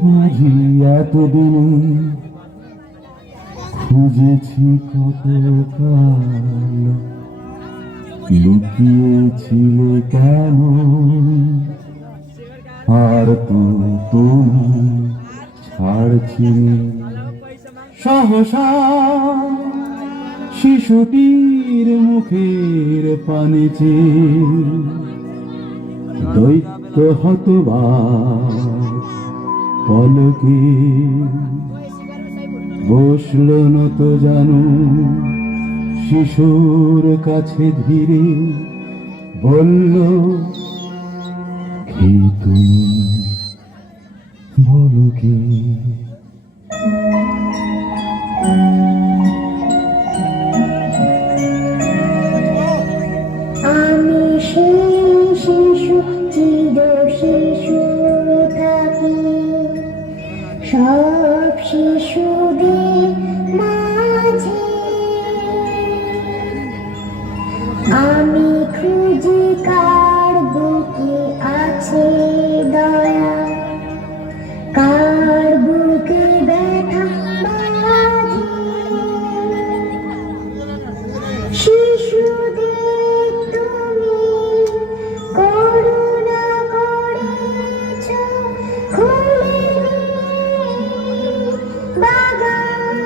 বুঝি এতদিন, খুঁজেছি কত কাল। লুকিয়েছিলে কেন, আর তো তোমায় ছাড়ছিলে। সহসা শিশুটির মুখের পানে চেয়ে দৈত্য হতবাক পলকে বসল নত জানো শিশুর কাছে ধীরে। বলল, কে তুমি, বলো কে। আমি সেই শিশু, চির শিশু থাকি সব শিশুদের মাঝে। আমি খুঁজি কার বুকে আছে দয়া, কার বুকে ব্যথা বাজে। শিশুদের তুমি করুণা করেছ, খুলে বাগান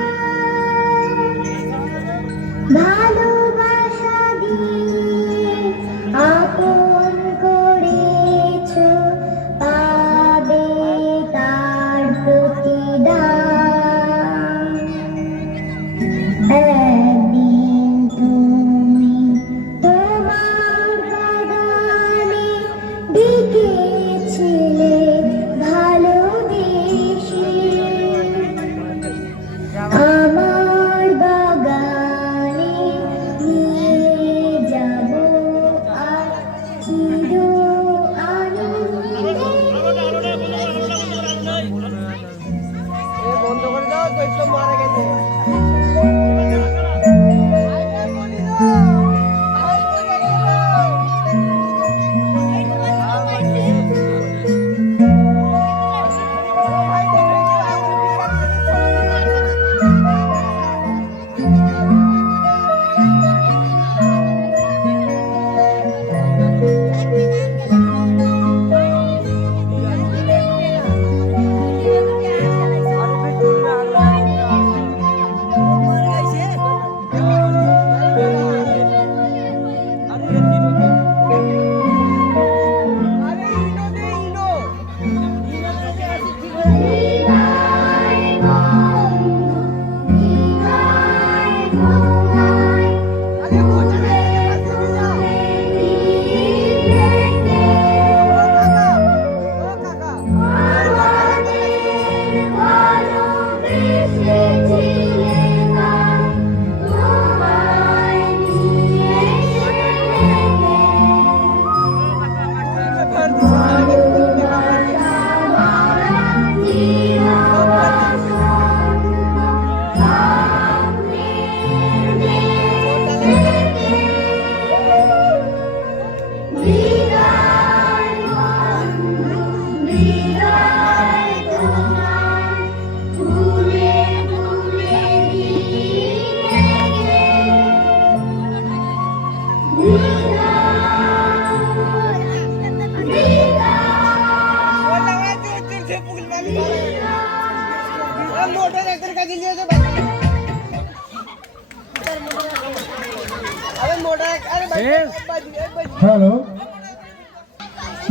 হ্যালো,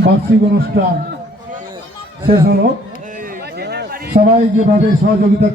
বার্ষিক অনুষ্ঠান শেষ হলো। সবাই যেভাবে সহযোগিতা